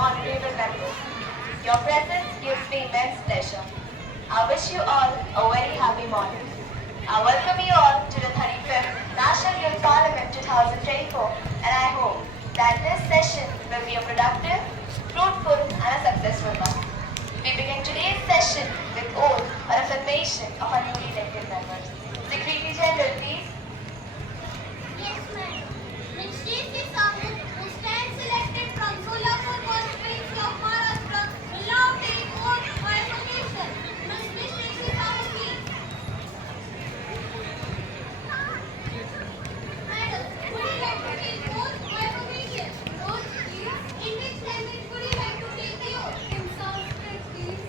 honorable members. Your presence gives me immense pleasure. I wish you all a very happy morning. I welcome you all to the 35th National Youth Parliament 2024, and I hope that this session will be a productive, fruitful and a successful one. We begin today's session with oath or affirmation of our newly elected members. Secretary General, please. Yes, ma'am. Next is the Samu, who stands elected from Solapur constituency of Maharashtra, will now take oath or affirmation. Miss Stacy Samu, please. Madam, would you like to take oath or affirmation? Oath, please. In which language would you like to take the oath? In Sanskrit, please.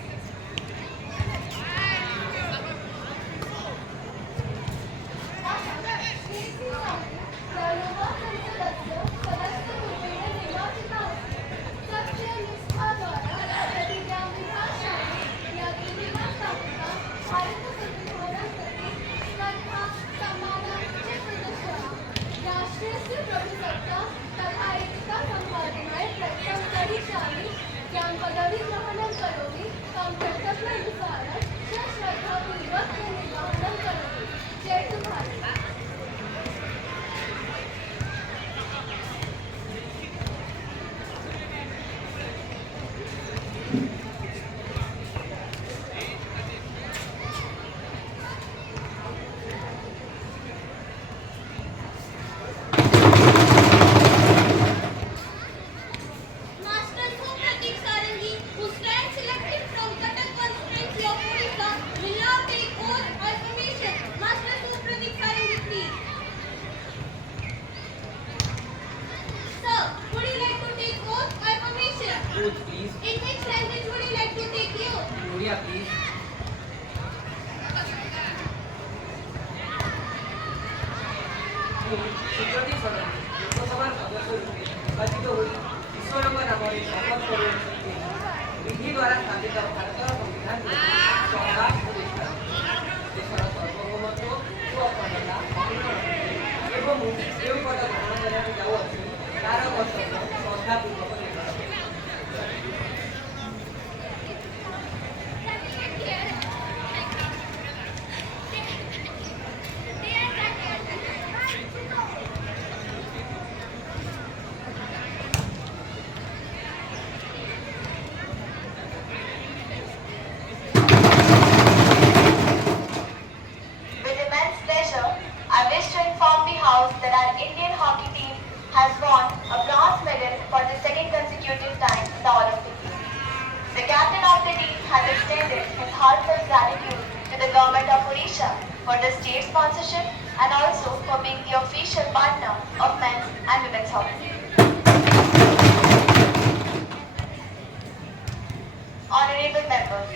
Master Supratik Sarangi, who stands elected from Cuttack constituency of Odisha, will now take oath or affirmation. Master Supratik Sarangi, please. Sir, would you like to take oath or affirmation? Oath, please. In which language would you like to take the oath? Gloria, please. Supratik सारंगी लोकसभा सदस्य रूपे निर्वाचित होई ईश्वरଙ୍କ ନାମରେ ଶପଥ କରୁଅଛନ୍ତି। ବିଧି ଦ୍ୱାରା ସ୍ଥାପିତ ଭାରତର ସମ୍ବିଧାନରେ ସଂଘାତ ପ୍ରତିଷ୍ଠା ଦେଶର ସାର୍ବଭୌମତ୍ୱ ଓ ଅଖଣ୍ଡତା ଅକ୍ଷୁଣ୍ଣ ରଖିବେ ଏବଂ ମୁଁ ଯେଉଁ ପଦ ଗ୍ରହଣ କରିବାକୁ ଯାଉଅଛି ତାର କର୍ତ୍ତବ୍ୟ ଶ୍ରଦ୍ଧାପୂର୍ବକ ନିର୍ବାହ କରିବି। With immense pleasure, I wish to inform the House that our Indian hockey team has won a bronze medal for the second consecutive time in the Olympic Games. The captain of the team has extended his heartfelt gratitude to the government of Odisha for the state sponsorship and also for being the official partner of men's and women's hockey. Honorable members,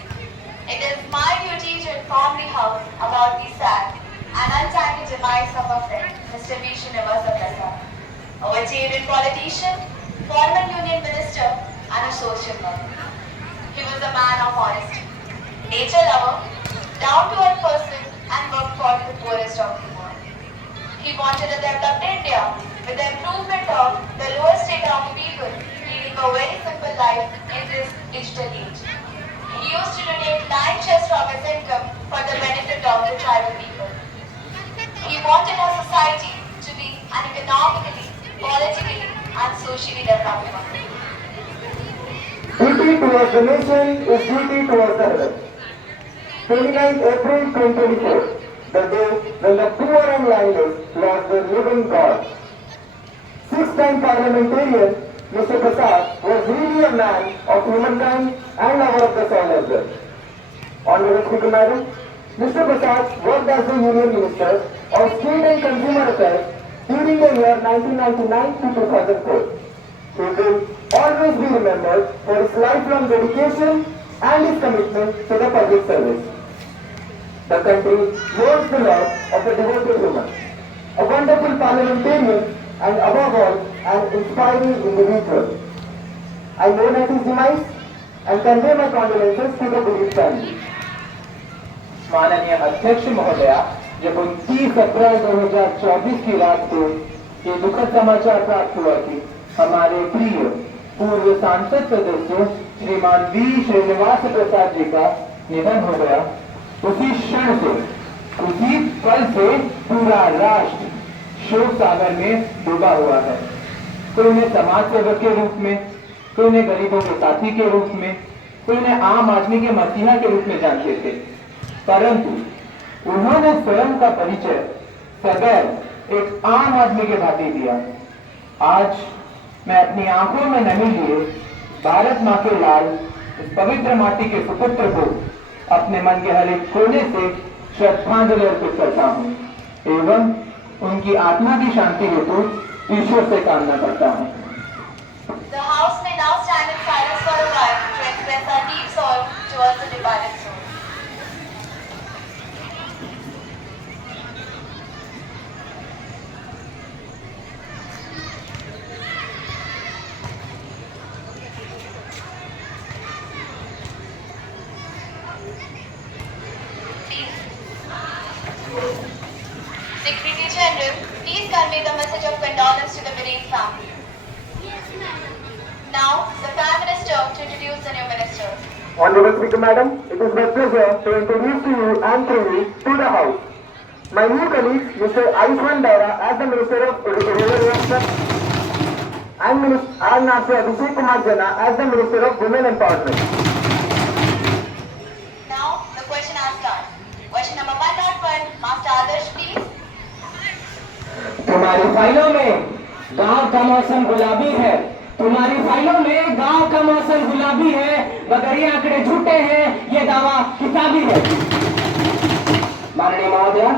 it is my duty to inform the House about the sad and untimely demise of our friend, Mr. V. Srinivasa Prasad, a veteran politician, former union minister, and a social worker. He was a man of honesty, nature lover, down-to-earth person, and worked for the poorest of the world. He wanted a developed India with the improvement of the lowest economic people leading a very simple life in this digital age. He used to donate 9 chests from his income for the benefit of the tribal people. He wanted our society to be an economically, politically and socially developed one. Duty towards the nation is duty towards the earth. 29th April 2024, the day when the poor and landless lost their living God. Six-time parliamentarian, Mr. Prasad was really a man of humankind and lover of the soil as well. Honorable Speaker Madam, Mr. Prasad worked as the Union Minister of State and Consumer Affairs during the year 1999 to 2004. He will always be remembered for his lifelong dedication and his commitment to the public service. The country knows the love of a devoted woman, a wonderful parliamentarian, and above all, an inspiring individual. I mourn at his demise and convey my condolences to the bereaved family. माननीय अध्यक्ष महोदया, जब 29 अप्रैल 2024 की रात को ये दुखद समाचार प्राप्त हुआ कि हमारे प्रिय पूर्व सांसद सदस्य श्रीमान वी श्रीनिवास प्रसाद जी का निधन हो गया, उसी क्षण से, उसी पल से पूरा राष्ट्र शोक सागर में डूबा हुआ है। कोई उन्हें समाज सेवक के रूप में, कोई उन्हें गरीबों के साथी के रूप में, कोई उन्हें आम आदमी के मसीहा के रूप में जानते थे, परंतु उन्होंने स्वयं का परिचय सदैव एक आम आदमी के भांति दिया। आज मैं अपनी आंखों में नमी लिए भारत मां के लाल, इस पवित्र माटी के सुपुत्र को अपने मन के हर एक कोने से श्रद्धांजलि अर्पित करता हूँ एवं उनकी आत्मा की शांति हेतु ईश्वर से कामना करता हूँ। The house may now stand in silence for a while to express our deep sorrow towards the departed soul. Secretary General, please convey the message of condolence to the bereaved family. Yes, madam. Now, the Prime Minister to introduce the new minister. Honorable Speaker Madam, it is my pleasure to introduce to you and through you to the House my new colleague Mr. Ayushman Daura as the Minister of Rural Development and Master Abhishek Kumar Jana as the Minister of Women Empowerment. Now, the question asked time. Question number 1.1, Master Adarsh, please. तुम्हारी फाइलों में गांव का मौसम गुलाबी है, तुम्हारी फाइलों में गांव का मौसम गुलाबी है, मगर ये आंकड़े झूठे हैं, ये दावा किताबी है। माननीय महोदया,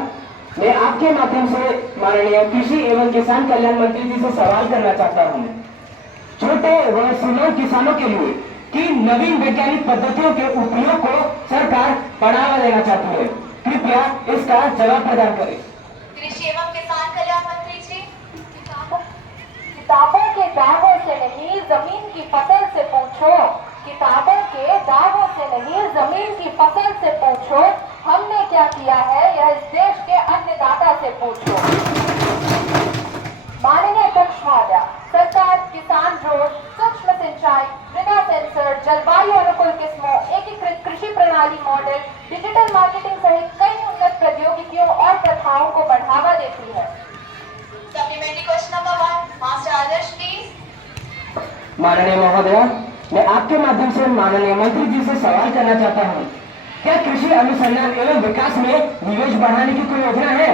मैं आपके माध्यम से माननीय कृषि एवं किसान कल्याण मंत्री जी से सवाल करना चाहता हूँ। छोटे व सीमांत किसानों के लिए किन नवीन वैज्ञानिक पद्धतियों के उपयोग को सरकार बढ़ावा देना चाहती है? कृपया इसका जवाब प्रदान करें। कृषि एवं किसान कल्याण मंत्री जी। किताबों के दागों से नहीं जमीन की फसल से पूछो, किताबों के दागों से नहीं जमीन की फसल से पूछो, हमने क्या किया है यह इस देश के अन्नदाता से पूछो। माननीय अध्यक्ष महोदय, सरकार किसान जोड़, सूक्ष्म सिंचाई, मृदा सेंसर, जलवायु अनुकूल किस्मों, एकीकृत कृषि प्रणाली मॉडल, डिजिटल मार्केटिंग सहित कई उन्नत प्रौद्योगिकियों और प्रथाओं को बढ़ावा देती है। Supplementary question number 1, Master Adarsh, please. माननीय महोदया, मैं आपके माध्यम से माननीय मंत्री जी से सवाल करना चाहता हूँ। क्या कृषि अनुसंधान एवं विकास में निवेश बढ़ाने की कोई योजना है?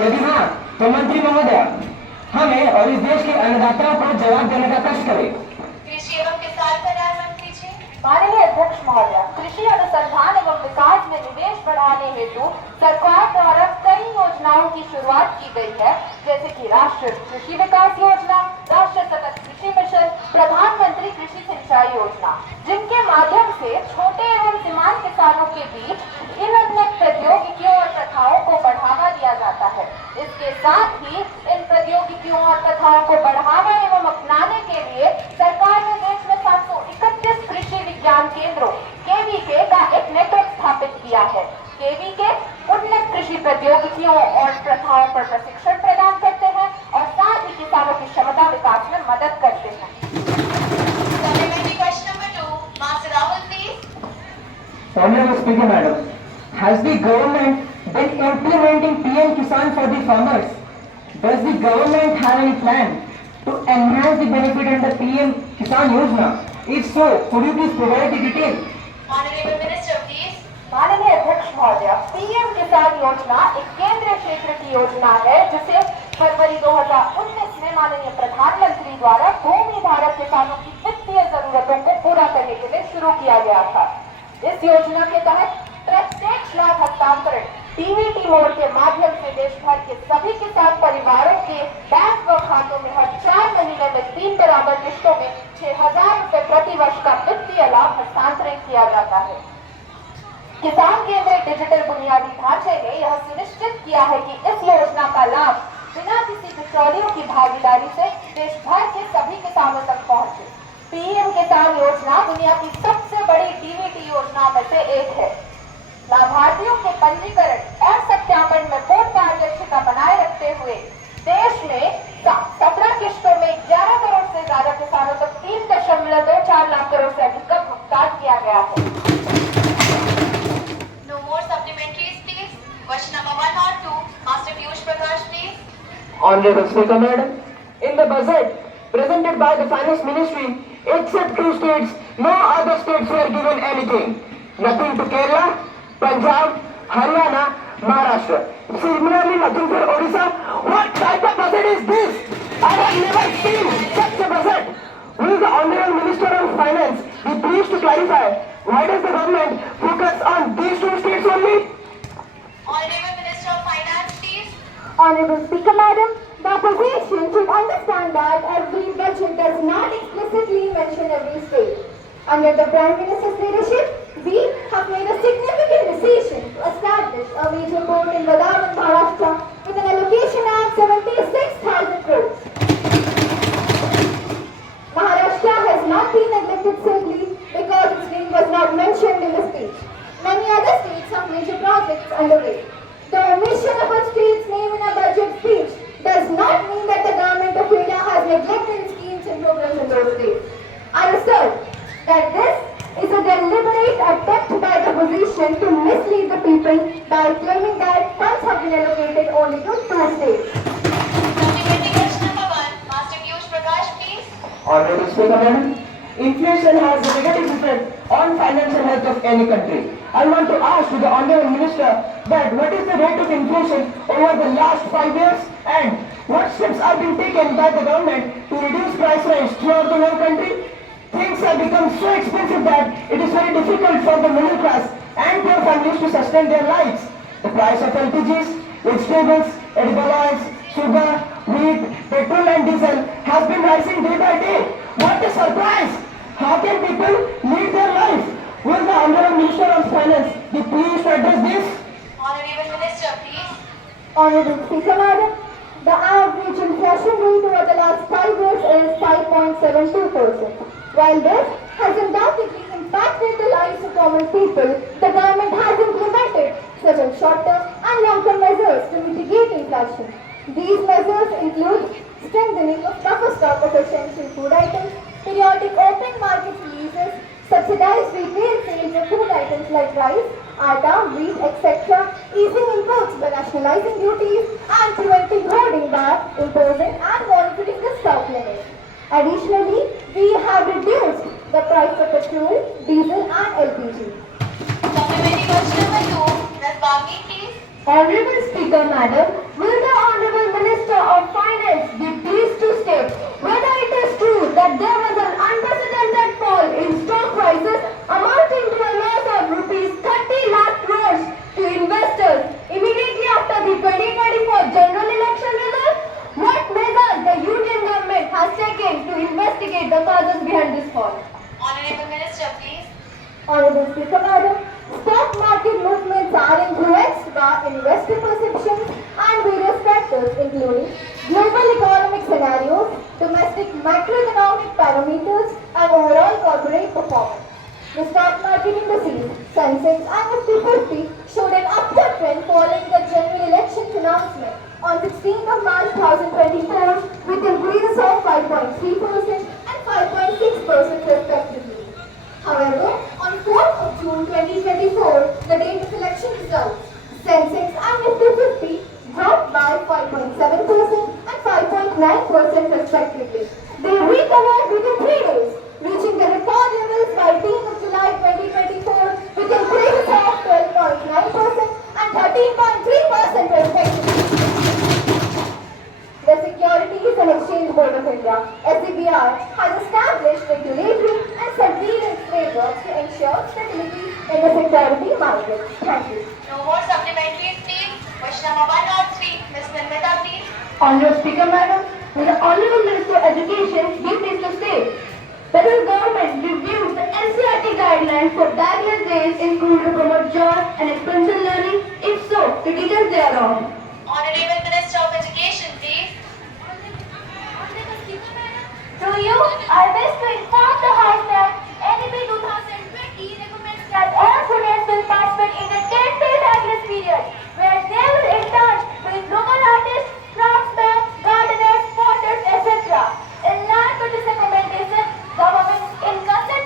यदि हाँ, तो मंत्री महोदया हमें और इस देश के अन्नदाताओं को जवाब देने का कष्ट करें। कृषि एवं किसान कल्याण मंत्री जी। माननीय अध्यक्ष महोदय, कृषि अनुसंधान एवं विकास में निवेश बढ़ाने हेतु सरकार द्वारा कई योजनाओं की शुरुआत की गई है, जैसे कि राष्ट्रीय कृषि विकास योजना, राष्ट्रीय सतत कृषि मिशन, प्रधानमंत्री कृषि सिंचाई योजना, जिनके माध्यम से छोटे एवं सीमांत किसानों के बीच इन उन्नत प्रौद्योगिकियों और प्रथाओं को बढ़ावा दिया जाता है। इसके साथ ही इन प्रौद्योगिकियों और प्रथाओं को बढ़ावा एवं अपनाने के लिए सरकार ने देश में 731 कृषि विज्ञान केंद्रों KVK का एक नेटवर्क स्थापित किया है। KVK उन्नत कृषि प्रौद्योगिकियों और प्रथाओं पर प्रशिक्षण प्रदान करते हैं और साथ ही किसानों की क्षमता विकास में मदद करते हैं। Supplementary question number 2, Master Rahul, please. Honorable Speaker Madam, has the government been implementing PM Kisan for the farmers? Does the government have any plan to enhance the benefit under PM Kisan Yojana? If so, could you please provide the detail? Honorable Minister, please. माननीय अध्यक्ष महोदय, PM किसान योजना एक केंद्रीय क्षेत्र की योजना है जिसे फरवरी 2019 में माननीय प्रधानमंत्री द्वारा भूमि धारक किसानों की वित्तीय जरूरतों को पूरा करने के लिए शुरू किया गया था। इस योजना के तहत प्रत्यक्ष लाभ हस्तांतरण DBT मोड के माध्यम से देश भर के सभी किसान परिवारों के बैंक व खातों में हर 4 महीने में 3 बराबर किस्तों में 6,000 रुपए प्रति वर्ष का वित्तीय लाभ हस्तांतरित किया जाता है। किसान केंद्रित डिजिटल बुनियादी ढांचे ने यह सुनिश्चित किया है कि इस योजना का लाभ बिना किसी बिचौलियों की भागीदारी से देश भर के सभी किसानों तक पहुंचे। पीएम किसान योजना दुनिया की सबसे बड़ी DBT योजनाओं में से एक है। लाभार्थियों के पंजीकरण और सत्यापन में पूर्ण पारदर्शिता बनाए रखते हुए देश में 17 किस्तों में 11 करोड़ से ज्यादा किसानों तक 3.2 लाख करोड़ से अधिक का भुगतान किया गया है। No more supplementaries, please. Question number 1 or 2, Master Piyush Prakash, please. Honorable Speaker Madam, in the budget presented by the Finance Ministry, except 2 states, no other states were given anything. Nothing to Kerala, Punjab, Haryana, Maharashtra. Similarly, nothing for Odisha. What type of budget is this? I have never seen such a budget. Will the Honorable Minister of Finance be pleased to clarify why does the government focus on these 2 states only? Honorable Minister of Finance, please. Honorable Speaker Madam, the opposition should understand that every budget does not explicitly mention every state. Under the Prime Minister's leadership, we have made a significant decision to establish a major port in Vadavan, Maharashtra with an allocation of 76,000 crores. Maharashtra has not been neglected simply because its name was not mentioned in the speech. Many other states have major projects underway. The omission of a state's name in a budget speech does not mean that the government of India has neglected schemes and programs in those states. I assert that this is a deliberate attempt by the opposition to mislead the people by claiming that funds have been allocated only to 2 states. Supplementary question number 1, Master Piyush Prakash, please. Honorable Speaker Madam, inflation has a negative effect on financial health of any country. I want to ask to the Honorable Minister that what is the rate of inflation over the last 5 years and what steps are being taken by the government to reduce price rise throughout the whole country? Things have become so expensive that it is very difficult for the middle class and poor families to sustain their lives. The price of LPGs, vegetables, edible oils, sugar, wheat, petrol and diesel has been rising day by day. What a surprise! How can people lead their life? Will the Honorable Minister of Finance be pleased to address this? Honorable Minister, please. Honorable Speaker Madam, the average inflation rate over the last 5 years is 5.72%. While this has undoubtedly impacted the lives of common people, the government has implemented several short-term and long-term measures to mitigate inflation. These measures include strengthening of buffer stock of essential food items, periodic open market releases, subsidized retail sales of food items like rice, atta, wheat, etc., easing imports by nationalizing duties, and preventing hoarding by imposing and monitoring the stock limit. Additionally, we have reduced the price of petrol, diesel, and LPG. Supplementary question number 2, Ms. Bhavni, please. Honorable Speaker Madam, will the Honorable Minister of Finance be pleased to state whether it is true that there was an unprecedented fall in stock prices amounting to a loss of rupees 30 lakh crores to investors immediately after the 2024 general election results? What measures the Union government has taken to investigate the causes behind this fall? Honorable Minister, please. Honorable Speaker Madam, stock market movements are influenced by investor perceptions and various factors including global economic scenarios, domestic macroeconomic parameters, and overall corporate performance. The stock market indices, Sensex and Nifty 50 showed an upward trend following the general election announcement on 16th of March 2024 with increases of 5.3% and 5.6% respectively. However, on 4th of June 2024, the date of election results, Sensex and Nifty 50 dropped by 5.7% and 5.9% respectively. They recovered within 3 days, reaching the record levels by 18th of July 2024 with increases of 12.9% and 13.3% respectively. The Securities and Exchange Board of India, SCBI, has established regulatory and surveillance frameworks to ensure stability in the security market. Thank you. No more supplementaries, please. Question number 1 or 3, Ms. Nandita, please. Honorable Speaker Madam, will the Honorable Minister of Education be pleased to state Federal government reviewed the NCERT guidelines for diagonal days in school to promote joy and experiential learning? If so, the details thereof. Honorable Minister of Education, please. Through you, I wish to inform the House that NEP 2020 recommends that all students will participate in the 10-day diagonal period, where they will in turn bring local artists, craftsmen, gardeners, potters, etc. In line with this recommendation, government in concert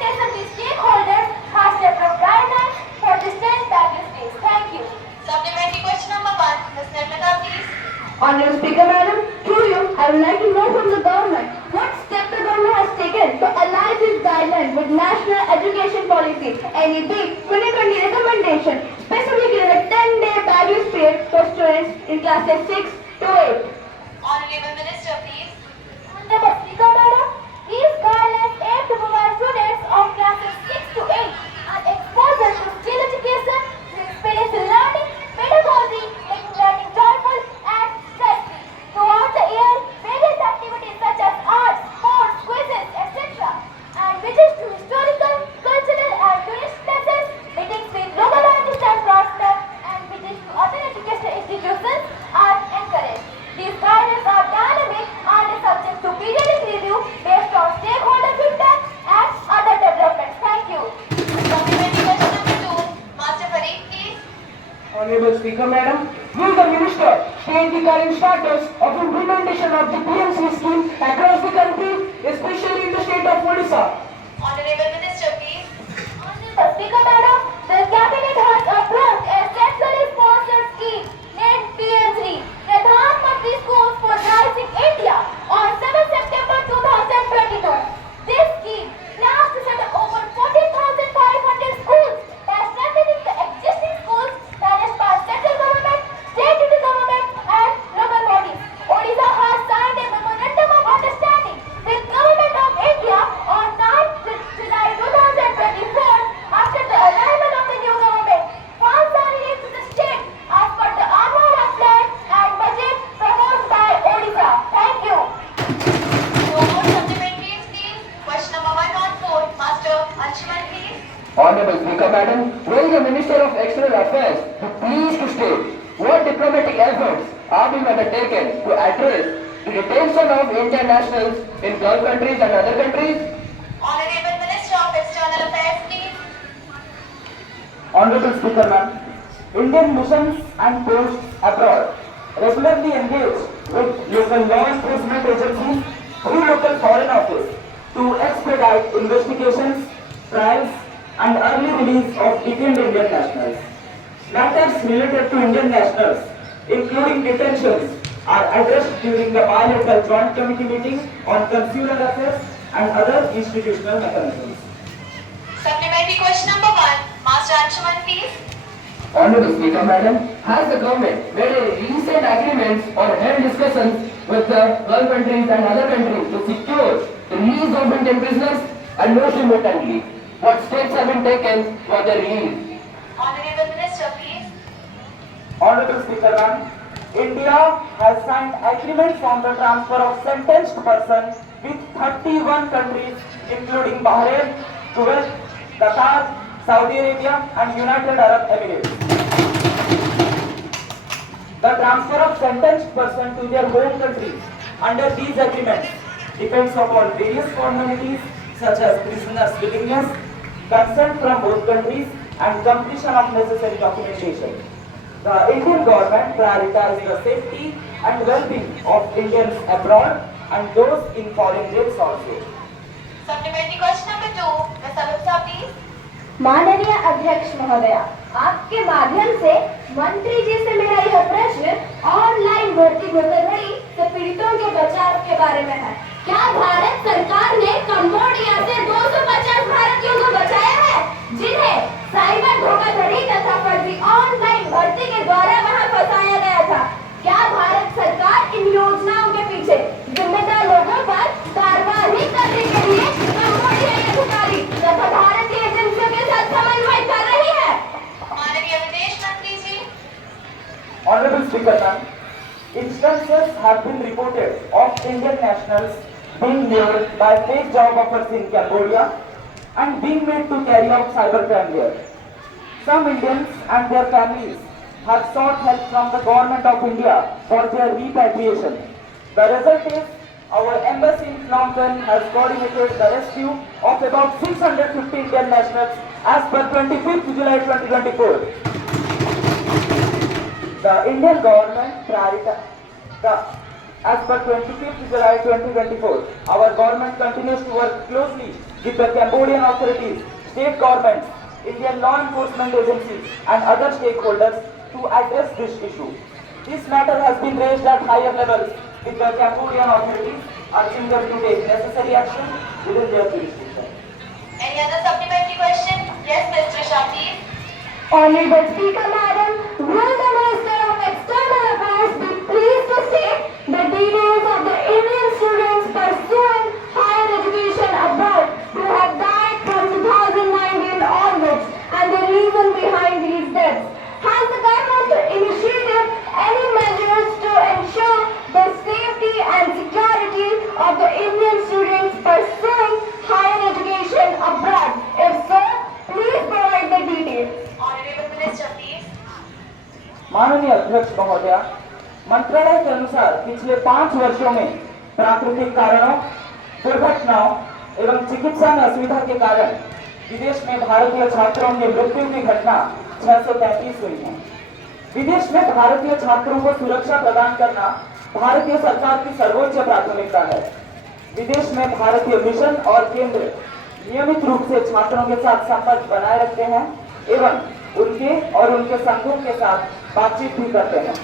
National Education Policy (NEP) 2020 recommendation, specifically the 10-day value period for students in classes 6 to 8. Honorable Minister, please. Honorable Speaker Madam, these guidelines aim to provide students of classes 6 to 8 an exposure to skill education to experience learning, pedagogy, making learning joyful and stress-free. Throughout the year, various activities such as arts, sports, quizzes, etc. and visits to historical, cultural and tourist places, meetings with local artists and craftsmen and visits to other educational institutions are encouraged. These guidelines are dynamic and is subject to periodic review based on stakeholder feedback and other developments. Thank you. Supplementary question number 2. Master Fareed, please. Honorable Speaker Madam, will the Minister state the current status of implementation of the PMC scheme across the country, especially in the state of Odisha? Honorable Minister, please. Honorable Speaker Madam, the Cabinet has approved a centrally sponsored scheme named PM3, Pradhan Mantri Schools for Rising India on 7 September 2022. This scheme plans to set up over 14,500 schools by strengthening the existing schools managed by central government, state unity government and local bodies. Odisha has signed a memorandum of understanding with Government of India on 9th July 2024 after the arrival of the new government. Funds are released to the state as per the annual plan and budget proposed by Odisha. Thank you. No more supplementaries, please. Question number 104. Master Anshuman, please. Honorable Speaker Madam, will the Minister of External Affairs be pleased to state what diplomatic efforts are being undertaken to address the detention of Indian nationals in Gulf countries and other countries? Honorable Minister of External Affairs, please. Honorable Speaker Ma'am, Indian missions and posts abroad regularly engage with local law enforcement agencies through local foreign office to expedite investigations, trials and early release of detained Indian nationals. Matters related to Indian nationals, including detentions, are addressed during the bilateral joint committee meeting on consular affairs and other institutional mechanisms. Supplementary question number 1. Master Anshuman, please. Honorable Speaker Madam, has the government made any recent agreements or held discussions with the Gulf countries and other countries to secure the release of Indian prisoners, and most importantly, what steps have been taken for their release? Honorable Minister, please. Honorable Speaker Ma'am, India has signed agreements on the transfer of sentenced persons with 31 countries including Bahrain, Kuwait, Qatar, Saudi Arabia and United Arab Emirates. The transfer of sentenced persons to their home countries under these agreements depends upon various formalities such as prisoners' willingness, consent from both countries and completion of necessary documentation. The Indian government prioritizes the safety and well-being of Indians abroad and those in foreign jails also. Supplementary question number 2. Ms. Alupsa, please. माननीय अध्यक्ष महोदया, आपके माध्यम से मंत्री जी से मेरा यह प्रश्न ऑनलाइन भर्ती धोखाधड़ी से पीड़ितों के बचाव के बारे में है। क्या भारत सरकार ने कंबोडिया से 250 भारतीयों को बचाया है जिन्हें साइबर धोखाधड़ी तथा फर्जी ऑनलाइन भर्ती के द्वारा वहां फंसाया गया था? क्या भारत सरकार इन योजनाओं के पीछे जिम्मेदार लोगों पर कार्रवाई करने के लिए कंबोडियाई अधिकारी तथा भारतीय एजेंसियों के साथ समन्वय कर रही है? माननीय विदेश मंत्री जी. Honorable Speaker Ma'am, instances have been reported of Indian nationals being lured by fake job offers in Cambodia and being made to carry out cybercrime there. Some Indians and their families have sought help from the government of India for their repatriation. The result is our embassy in Phnom Penh has coordinated the rescue of about 650 Indian nationals as per 25th July 2024. The Indian government as per 25th July 2024, our government continues to work closely with the Cambodian authorities, state governments, Indian law enforcement agencies and other stakeholders to address this issue. This matter has been raised at higher levels with the Cambodian authorities, urging them to take necessary action within their jurisdiction. Any other Ms. Trisha, please. Honorable Speaker Madam, will the Minister of External Affairs be pleased to state the details of the Indian students pursuing higher education abroad who have died from 2019 onwards and the reason behind these deaths? Has the government initiated any measures to ensure the safety and security of the Indian students pursuing higher education abroad? If so, please provide the details. Honorable Minister, please. माननीय अध्यक्ष महोदया, मंत्रालय के अनुसार पिछले 5 वर्षों में प्राकृतिक कारणों, दुर्घटनाओं एवं चिकित्सा में असुविधा के कारण विदेश में भारतीय छात्रों की मृत्यु की घटना 633 हुई है। विदेश में भारतीय छात्रों को सुरक्षा प्रदान करना भारतीय सरकार की सर्वोच्च प्राथमिकता है। विदेश में भारतीय मिशन और केंद्र नियमित रूप से छात्रों के साथ संपर्क बनाए रखते हैं एवं उनके संघों के साथ बातचीत भी करते हैं।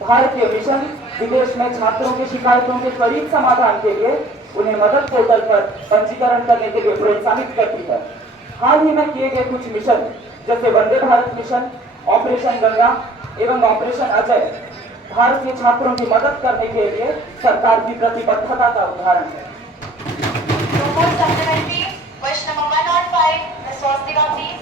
भारतीय मिशन विदेश में छात्रों की शिकायतों के त्वरित समाधान के लिए उन्हें मदद पोर्टल पर पंजीकरण करने के लिए प्रोत्साहित करती है। हाल ही में किए गए कुछ मिशन जैसे वंदे भारत मिशन, ऑपरेशन गंगा एवं ऑपरेशन अजय भारतीय छात्रों की मदद करने के लिए सरकार की प्रतिबद्धता का उदाहरण है। No more supplementary. Question number 105, Ms. Swastika, please.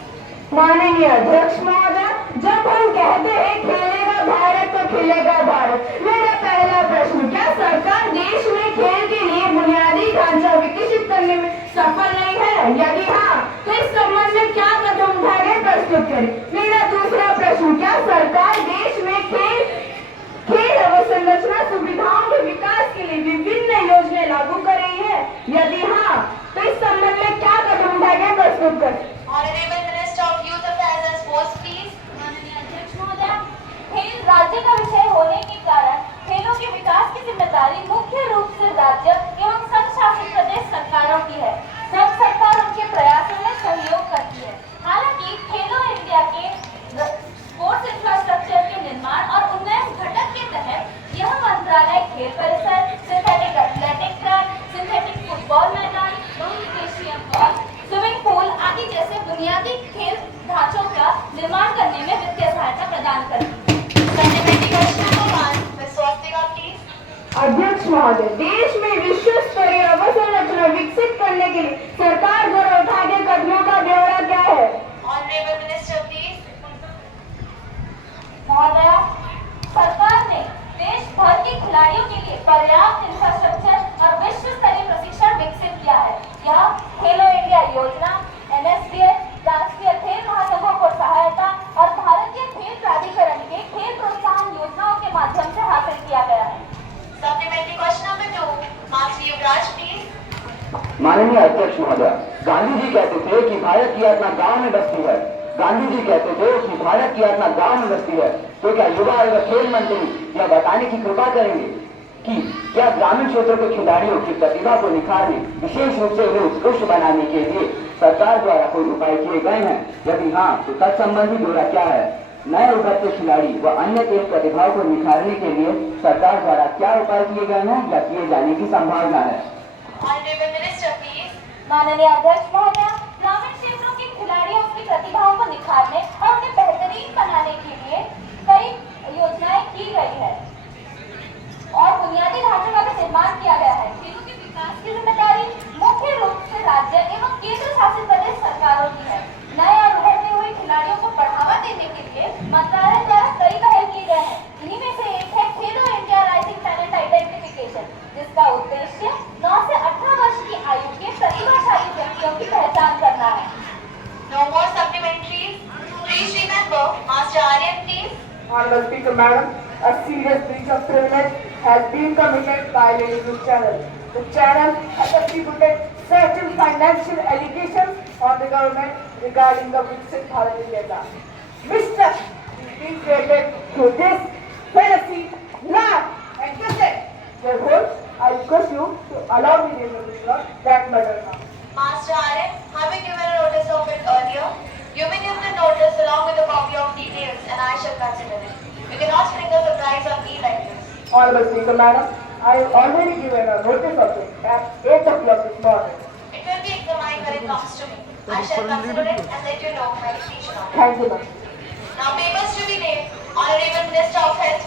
माननीय अध्यक्ष महोदय, जब हम कहते हैं खेलेगा भारत तो खिलेगा भारत, मेरा पहला प्रश्न, क्या सरकार देश में खेल के लिए बुनियादी ढांचा विकसित करने में सफल नहीं है? यदि हाँ, तो इस संबंध में क्या कदम उठाए गए प्रस्तुत करें। मेरा दूसरा प्रश्न, क्या सरकार देश में खेल अवसंरचना सुविधाओं के विकास के लिए विभिन्न योजनाएं लागू कर रही है? यदि हाँ, तो इस संबंध में क्या कदम उठाए गए प्रस्तुत करें। Honorable Minister of Youth Affairs and Sports, please. माननीय अध्यक्ष महोदय, खेल राज्य का विषय होने के कारण खेलों के विकास की जिम्मेदारी मुख्य रूप से राज्य एवं संघ शासित प्रदेश सरकारों की है। संघ सरकार उनके प्रयासों में सहयोग करती है। हालांकि खेलो इंडिया के स्पोर्ट्स इंफ्रास्ट्रक्चर के निर्माण और उन्नयन घटक के तहत यह मंत्रालय खेल परिसर, synthetic athletic track, synthetic football मैदान, बहुउद्देशीय हॉल, स्विमिंग पूल आदि जैसे बुनियादी खेल ढांचों का निर्माण करने में वित्तीय सहायता प्रदान करती है। Supplementary question number 1, Ms. Swastika, please. अध्यक्ष महोदय, देश में विश्व स्तरीय अवसंरचना विकसित करने के लिए सरकार द्वारा उठाए गए कदमों का ब्यौरा क्या है? Honorable Minister, please. महोदय, सरकार ने देश भर के खिलाड़ियों के लिए पर्याप्त इंफ्रास्ट्रक्चर और विश्व स्तरीय प्रशिक्षण विकसित किया है। यह खेलो इंडिया योजना, NSDL, राष्ट्रीय खेल महासंघों को सहायता और भारतीय खेल प्राधिकरण के खेल प्रोत्साहन योजनाओं के माध्यम से हासिल किया गया है। Supplementary question number 2, Master Yuvraj, please. माननीय अध्यक्ष महोदय, गांधी जी कहते थे कि भारत की आत्मा गांव में बसती है। गांधी जी कहते थे कि भारत की आत्मा गांव में बसती है। तो क्या युवा एवं खेल मंत्री यह बताने की कृपा करेंगे कि क्या ग्रामीण क्षेत्रों के खिलाड़ियों की प्रतिभा को निखारने, विशेष रूप से उन्हें उत्कृष्ट बनाने के लिए सरकार द्वारा कोई उपाय किए गए हैं? यदि हाँ, तो तत्संबंधी ब्यौरा क्या है? नए उभरते खिलाड़ी व अन्य खेल प्रतिभाओं को निखारने के लिए सरकार द्वारा क्या उपाय किए गए हैं या किए जाने की संभावना है? Honorable Minister, please. माननीय अध्यक्ष महोदय, ग्रामीण क्षेत्रों के खिलाड़ियों की प्रतिभाओं को निखारने और उन्हें बेहतरीन बनाने के लिए कई योजनाएं की गई है और बुनियादी ढांचे का भी निर्माण किया गया है। खेलों के विकास की जिम्मेदारी मुख्य रूप से राज्य एवं केंद्र शासित प्रदेश सरकारों की है। नए और उभरते हुए खिलाड़ियों को बढ़ावा देने के लिए मंत्रालय द्वारा कई पहल की गए हैं। इन्हीं में से एक है खेलो इंडिया राइजिंग टैलेंट आइडेंटिफिकेशन, जिसका उद्देश्य 9 से 18 वर्ष की आयु के प्रतिभाशाली व्यक्तियों की पहचान करना है। No more supplementaries. Please remember, Master Aryan, please. Honorable Speaker Madam, a serious breach of privilege has been committed by the news channel. The channel has attributed certain financial allegations on the government regarding the Viksit Bharat agenda. Mistrust is being created through this fantasy, lie and dissent. Therefore, I request you to allow me the resolution of that matter now. Master Aryan, having given a notice of it earlier, you may give the notice along with a copy of details and I shall consider it. You cannot spring a surprise on me like this. Honorable Speaker Madam, I have already given a notice of it at 8 o'clock this morning. It will be examined when it comes to me. I shall consider it and let you know my decision on it. Thank you, ma'am. Now papers to be named. Honorable Minister of Health,